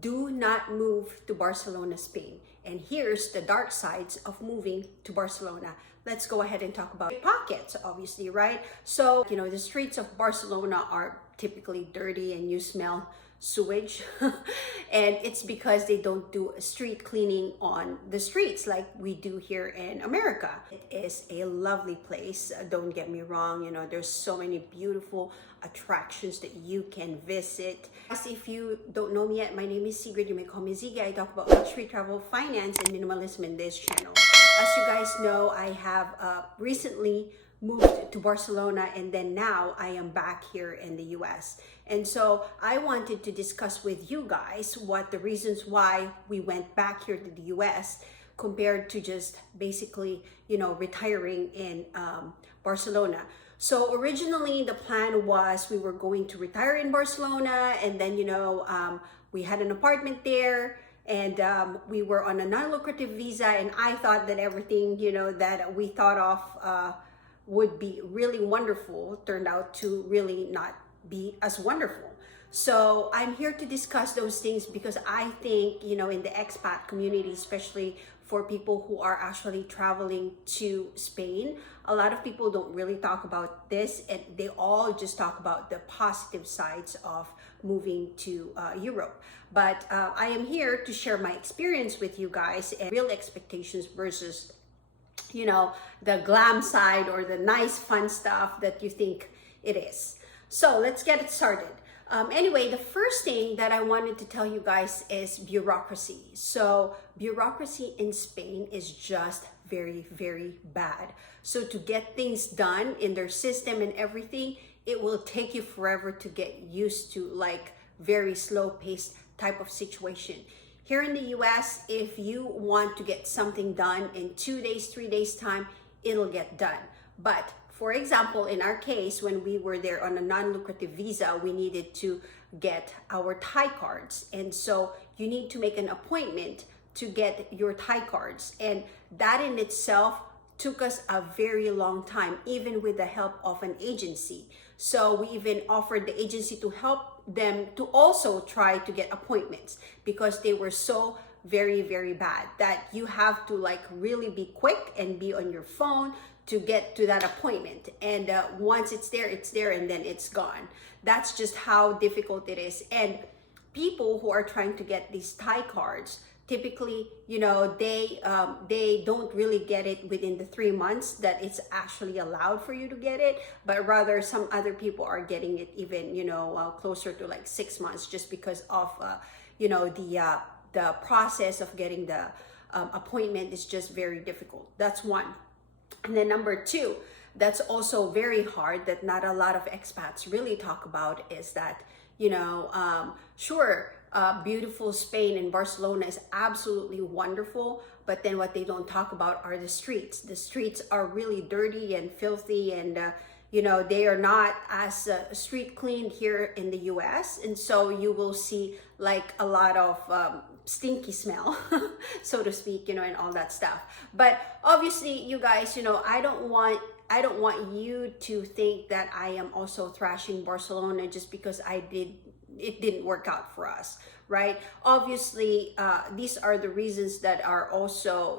do not move to Barcelona, Spain. And here's the dark sides of moving to Barcelona. Let's go ahead and talk about pickpockets, obviously, right? So, the streets of Barcelona are typically dirty and you smell sewage. And it's because they don't do street cleaning on the streets like we do here in America. It is a lovely place. Don't get me wrong. There's so many beautiful attractions that you can visit. As if you don't know me yet, my name is Sigrid. You may call me Ziggy. I talk about luxury, travel, finance, and minimalism in this channel. As you guys know, I have recently moved to Barcelona, and then now I am back here in the US. And so I wanted to discuss with you guys what the reasons why we went back here to the US compared to just basically, retiring in Barcelona. So originally the plan was we were going to retire in Barcelona, and then, we had an apartment there, and we were on a non-lucrative visa, and I thought that everything, that we thought of would be really wonderful turned out to really not be as wonderful. So I'm here to discuss those things because I think, in the expat community, especially for people who are actually traveling to Spain, a lot of people don't really talk about this, and they all just talk about the positive sides of moving to Europe. But I am here to share my experience with you guys and real expectations versus the glam side or the nice fun stuff that you think it is. So let's get it started. Anyway, the first thing that I wanted to tell you guys is bureaucracy. So bureaucracy in Spain is just very, very bad. So to get things done in their system and everything, it will take you forever to get used to like very slow paced type of situation. Here in the US, if you want to get something done in 2 days, 3 days time, it'll get done. But for example, in our case, when we were there on a non-lucrative visa, we needed to get our Thai cards. And so you need to make an appointment to get your Thai cards. And that in itself took us a very long time, even with the help of an agency. So we even offered the agency to help them to also try to get appointments because they were so very, very bad that you have to like really be quick and be on your phone to get to that appointment. And once it's there and then it's gone. That's just how difficult it is. And people who are trying to get these Thai cards, typically, they don't really get it within the 3 months that it's actually allowed for you to get it, but rather some other people are getting it even, closer to like 6 months just because of, the process of getting the appointment is just very difficult. That's one. And then number two, that's also very hard that not a lot of expats really talk about is that, beautiful Spain and Barcelona is absolutely wonderful, but then what they don't talk about are the streets. The streets are really dirty and filthy, and they are not as street cleaned here in the US, and so you will see like a lot of stinky smell so to speak, and all that stuff. But obviously you guys, I don't want you to think that I am also thrashing Barcelona just because it didn't work out for us, right? Obviously, these are the reasons that are also,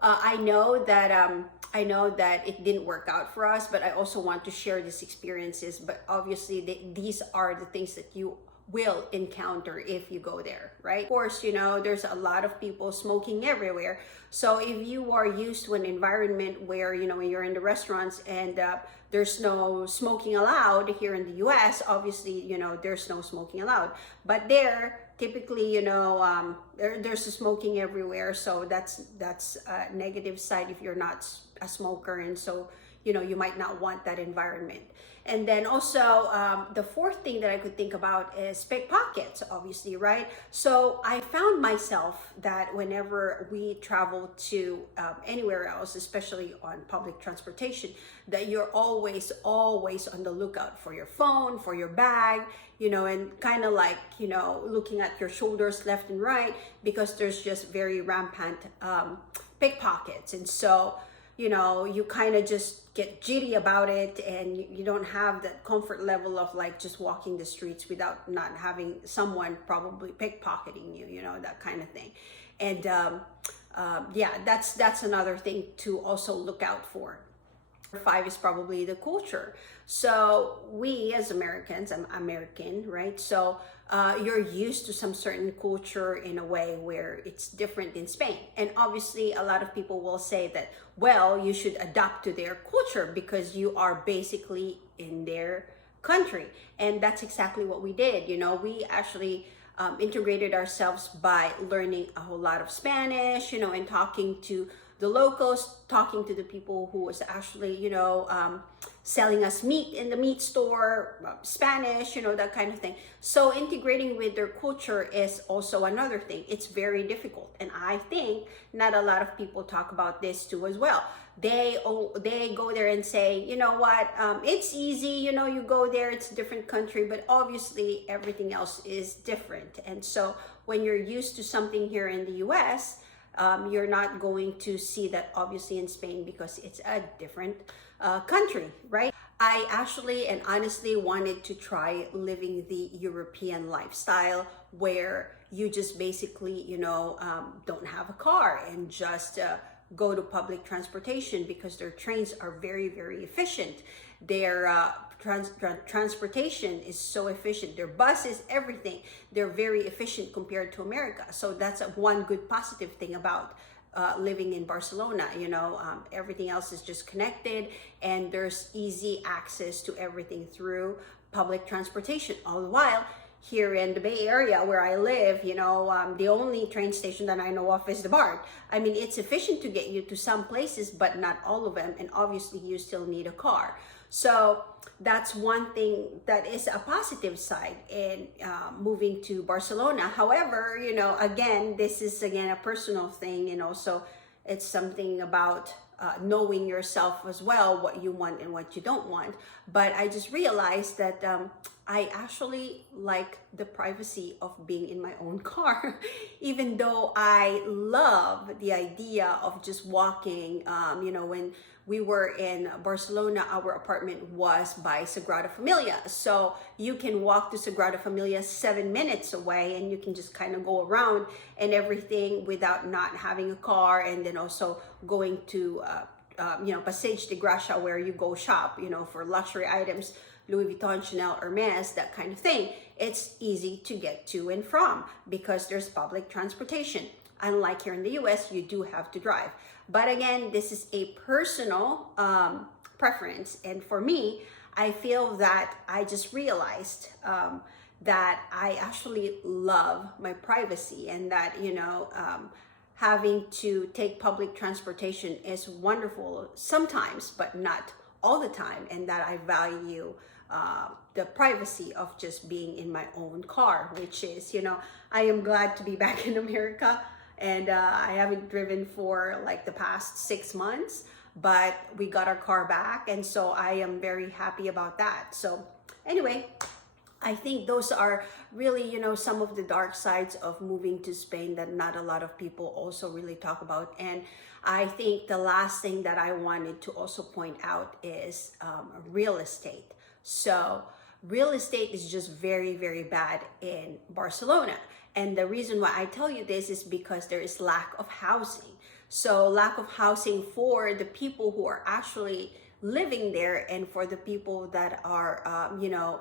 I know that it didn't work out for us, but I also want to share these experiences. But obviously, these are the things that you will encounter if you go there, right? Of course, there's a lot of people smoking everywhere. So if you are used to an environment where, when you're in the restaurants and there's no smoking allowed here in the US, obviously, there's no smoking allowed. But there, typically, there's smoking everywhere. So that's a negative side if you're not a smoker. And so, you might not want that environment. And then also, the fourth thing that I could think about is pickpockets, obviously, right? So I found myself that whenever we travel to anywhere else, especially on public transportation, that you're always on the lookout for your phone, for your bag, and kind of like, looking at your shoulders left and right because there's just very rampant pickpockets. And so, you kind of just get jitty about it, and you don't have that comfort level of like just walking the streets without not having someone probably pickpocketing you, that kind of thing. And yeah, that's another thing to also look out for. 5 is probably the culture. So we as Americans, I'm American, right? So you're used to some certain culture in a way where it's different in Spain. And obviously a lot of people will say that, well, you should adapt to their culture because you are basically in their country. And that's exactly what we did. We actually integrated ourselves by learning a whole lot of Spanish, and talking to the locals, talking to the people who was actually, selling us meat in the meat store, Spanish, that kind of thing. So integrating with their culture is also another thing. It's very difficult. And I think not a lot of people talk about this too as well. They go there and say, you know what, it's easy, you go there, it's a different country, but obviously everything else is different. And so when you're used to something here in the US, you're not going to see that obviously in Spain because it's a different country, right? I actually and honestly wanted to try living the European lifestyle where you just basically, don't have a car and just go to public transportation because their trains are very, very efficient. Their transportation is so efficient. Their buses, everything, they're very efficient compared to America. So that's one good positive thing about living in Barcelona. Everything else is just connected, and there's easy access to everything through public transportation. All the while, here in the Bay Area where I live, the only train station that I know of is the BART. I mean, it's efficient to get you to some places, but not all of them. And obviously you still need a car. So that's one thing that is a positive side in moving to Barcelona. However, again, this is again a personal thing, and also it's something about knowing yourself as well, what you want and what you don't want. But I just realized that I actually like the privacy of being in my own car, even though I love the idea of just walking. When we were in Barcelona, our apartment was by Sagrada Familia. So you can walk to Sagrada Familia 7 minutes away, and you can just kind of go around and everything without not having a car. And then also going to, Passeig de Gracia, where you go shop, for luxury items, Louis Vuitton, Chanel, Hermes, that kind of thing. It's easy to get to and from because there's public transportation. Unlike here in the US, you do have to drive. But again, this is a personal preference. And for me, I feel that I just realized that I actually love my privacy, and that, having to take public transportation is wonderful sometimes, but not all the time. And that I value the privacy of just being in my own car, which is, I am glad to be back in America. And I haven't driven for like the past 6 months, but we got our car back. And so I am very happy about that. So anyway, I think those are really, some of the dark sides of moving to Spain that not a lot of people also really talk about. And I think the last thing that I wanted to also point out is real estate. So real estate is just very, very bad in Barcelona. And the reason why I tell you this is because there is lack of housing. So lack of housing for the people who are actually living there and for the people that are,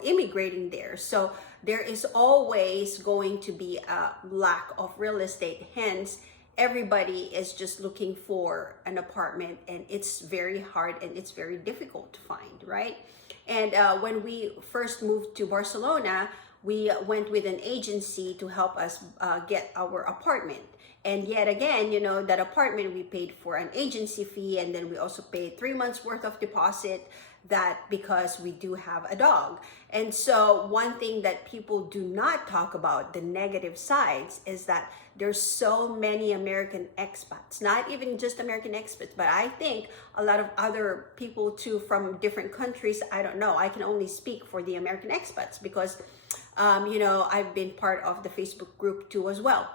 immigrating there. So there is always going to be a lack of real estate. Hence, everybody is just looking for an apartment, and it's very hard and it's very difficult to find, right? And when we first moved to Barcelona, we went with an agency to help us get our apartment. And yet again, that apartment, we paid for an agency fee, and then we also paid 3 months worth of deposit, that because we do have a dog. And so one thing that people do not talk about, the negative sides, is that there's so many American expats, not even just American expats, but I think a lot of other people too from different countries. I don't know, I can only speak for the American expats because I've been part of the Facebook group too as well.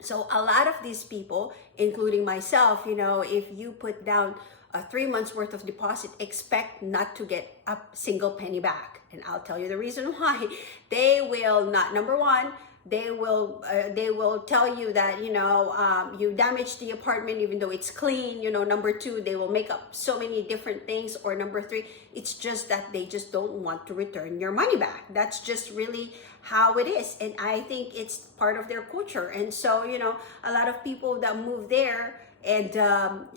So a lot of these people, including myself, if you put down a 3 months worth of deposit, expect not to get a single penny back. And I'll tell you the reason why. They will not, number one, they will tell you that, you know, you damaged the apartment even though it's clean. You know, number two, they will make up so many different things. Or number three, it's just that they just don't want to return your money back. That's just really how it is. And I think it's part of their culture. And so, you know, a lot of people that move there and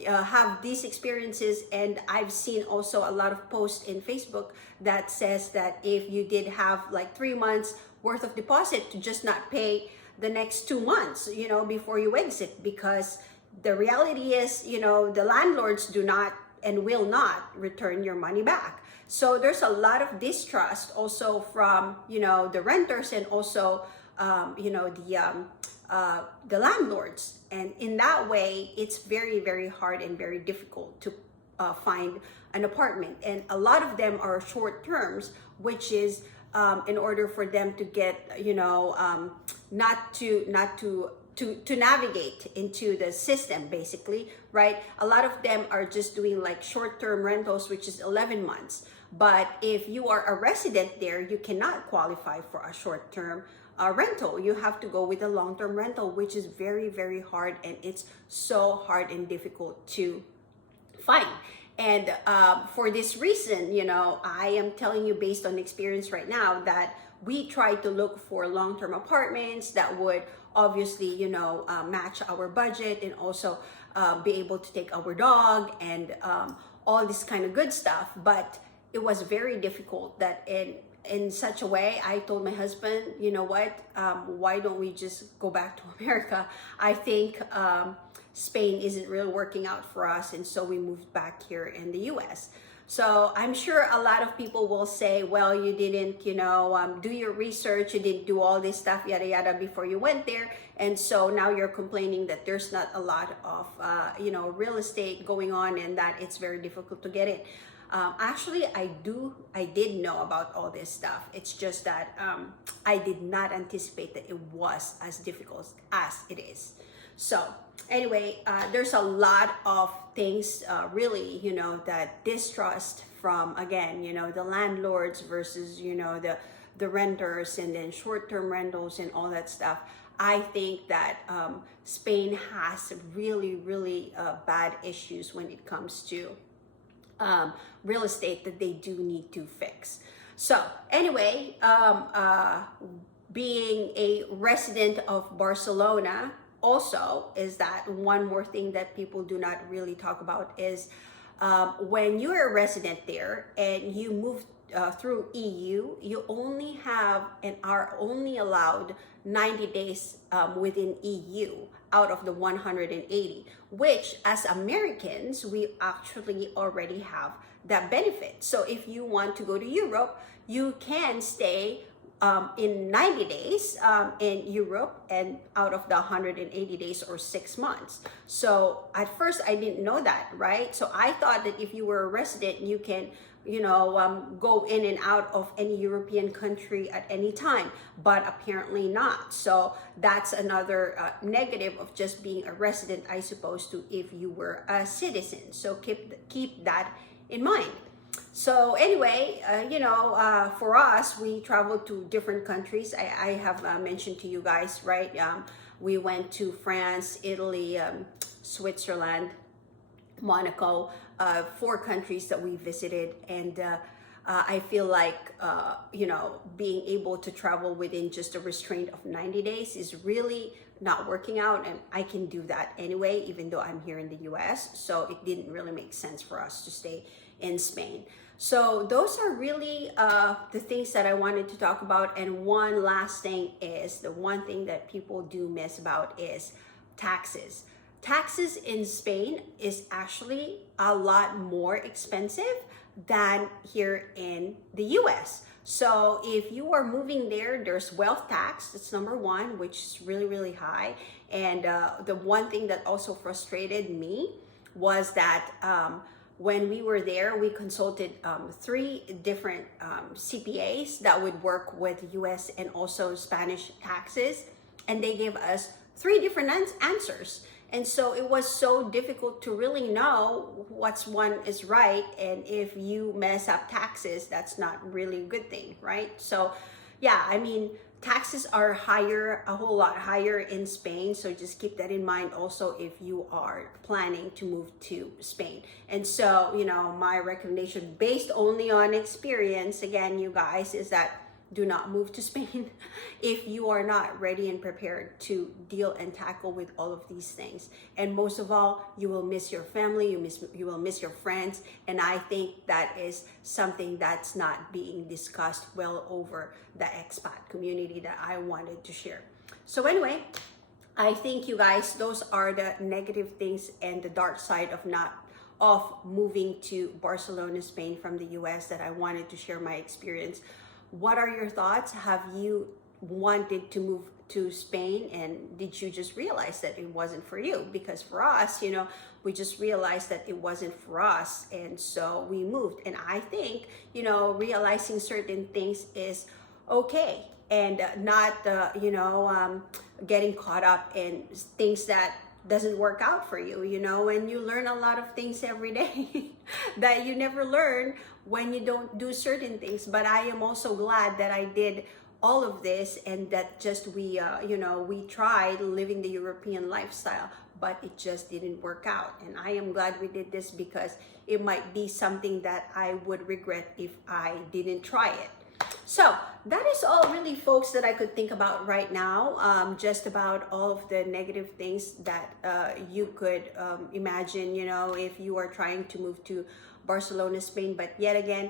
have these experiences, and I've seen also a lot of posts in Facebook that says that if you did have like 3 months worth of deposit, to just not pay the next 2 months, you know, before you exit, because the reality is, you know, the landlords do not and will not return your money back. So there's a lot of distrust also from, you know, the renters and also you know, the landlords. And in that way, it's very, very hard and very difficult to find an apartment. And a lot of them are short terms, which is in order for them to get, you know, not to navigate into the system, basically, right? A lot of them are just doing like short-term rentals, which is 11 months. But if you are a resident there, you cannot qualify for a short-term rental. You have to go with a long-term rental, which is very, very hard, and it's so hard and difficult to find. And for this reason, you know, I am telling you based on experience right now that we try to look for long-term apartments that would obviously, you know, match our budget, and also be able to take our dog and all this kind of good stuff. But it was very difficult that in such a way, I told my husband, you know what, why don't we just go back to America? I think Spain isn't really working out for us, and so we moved back here in the US. So I'm sure a lot of people will say, well, you didn't, you know, do your research, you didn't do all this stuff, yada yada, before you went there, and so now you're complaining that there's not a lot of, you know, real estate going on, and that it's very difficult to get it. Actually, I did know about all this stuff. It's just that I did not anticipate that it was as difficult as it is. So anyway, there's a lot of things really, you know, that distrust from, again, you know, the landlords versus, you know, the renters, and then short-term rentals and all that stuff. I think that Spain has really, really bad issues when it comes to real estate that they do need to fix. So anyway, being a resident of Barcelona also is that one more thing that people do not really talk about is when you're a resident there and you move through EU, you only have and are only allowed 90 days within EU out of the 180, which as Americans, we actually already have that benefit. So if you want to go to Europe, you can stay in 90 days in Europe and out of the 180 days or 6 months. So at first I didn't know that, right? So I thought that if you were a resident, you can, you know, go in and out of any European country at any time, but apparently not. So that's another negative of just being a resident, I suppose, to if you were a citizen. So keep that in mind. So anyway, you know, for us, we traveled to different countries. I have mentioned to you guys, right? We went to France, Italy, Switzerland, Monaco, 4 countries that we visited. And I feel like, you know, being able to travel within just a restraint of 90 days is really not working out. And I can do that anyway, even though I'm here in the US. So it didn't really make sense for us to stay in Spain. So those are really the things that I wanted to talk about. And one last thing is, the one thing that people do miss about is taxes. Taxes in Spain is actually a lot more expensive than here in the US. So if you are moving there, there's wealth tax, that's number one, which is really, really high. And the one thing that also frustrated me was that when we were there, we consulted 3 different CPAs that would work with US and also Spanish taxes, and they gave us 3 different answers. And so it was so difficult to really know what's one is right. And if you mess up taxes, that's not really a good thing, right? So yeah, I mean, taxes are higher, a whole lot higher in Spain. So just keep that in mind also if you are planning to move to Spain. And so, you know, my recommendation based only on experience, again, you guys, is that do not move to Spain if you are not ready and prepared to deal and tackle with all of these things. And most of all, you will miss your family, you will miss your friends. And I think that is something that's not being discussed well over the expat community that I wanted to share. So anyway, I think you guys, those are the negative things and the dark side of moving to Barcelona, Spain from the US that I wanted to share my experience. What are your thoughts? Have you wanted to move to Spain, and did you just realize that it wasn't for you? Because for us, you know, we just realized that it wasn't for us, and so we moved. And I think, you know, realizing certain things is okay, and not getting caught up in things that doesn't work out for you, you know. And you learn a lot of things every day that you never learn when you don't do certain things. But I am also glad that I did all of this, and that just we tried living the European lifestyle, but it just didn't work out. And I am glad we did this, because it might be something that I would regret if I didn't try it. So that is all really, folks, that I could think about right now, just about all of the negative things that you could imagine, you know, if you are trying to move to Barcelona, Spain. But yet again,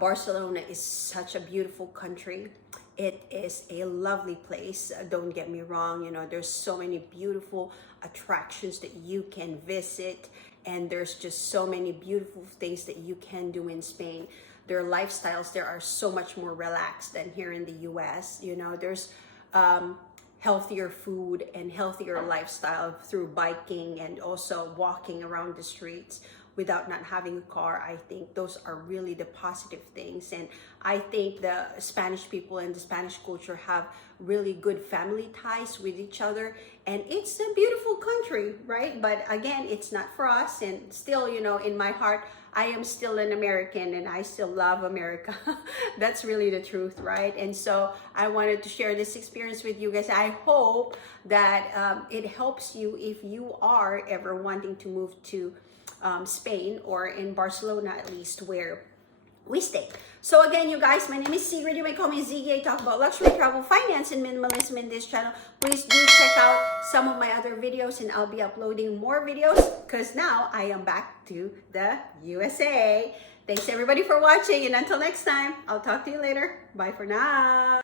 Barcelona is such a beautiful country. It is a lovely place. Don't get me wrong, you know, there's so many beautiful attractions that you can visit, and there's just so many beautiful things that you can do in Spain. Their lifestyles there are so much more relaxed than here in the US. You know, there's healthier food and healthier lifestyle through biking and also walking around the streets without not having a car. I think those are really the positive things. And I think the Spanish people and the Spanish culture have really good family ties with each other. And it's a beautiful country, right? But again, it's not for us. And still, you know, in my heart, I am still an American, and I still love America. That's really the truth, right? And so I wanted to share this experience with you guys. I hope that it helps you if you are ever wanting to move to Spain, or in Barcelona at least, where we stay. So again, you guys, my name is Sigrid. You may call me Ziggy. I talk about luxury, travel, finance, and minimalism in this channel. Please do check out some of my other videos, and I'll be uploading more videos because now I am back to the USA. Thanks everybody for watching, and until next time, I'll talk to you later. Bye for now.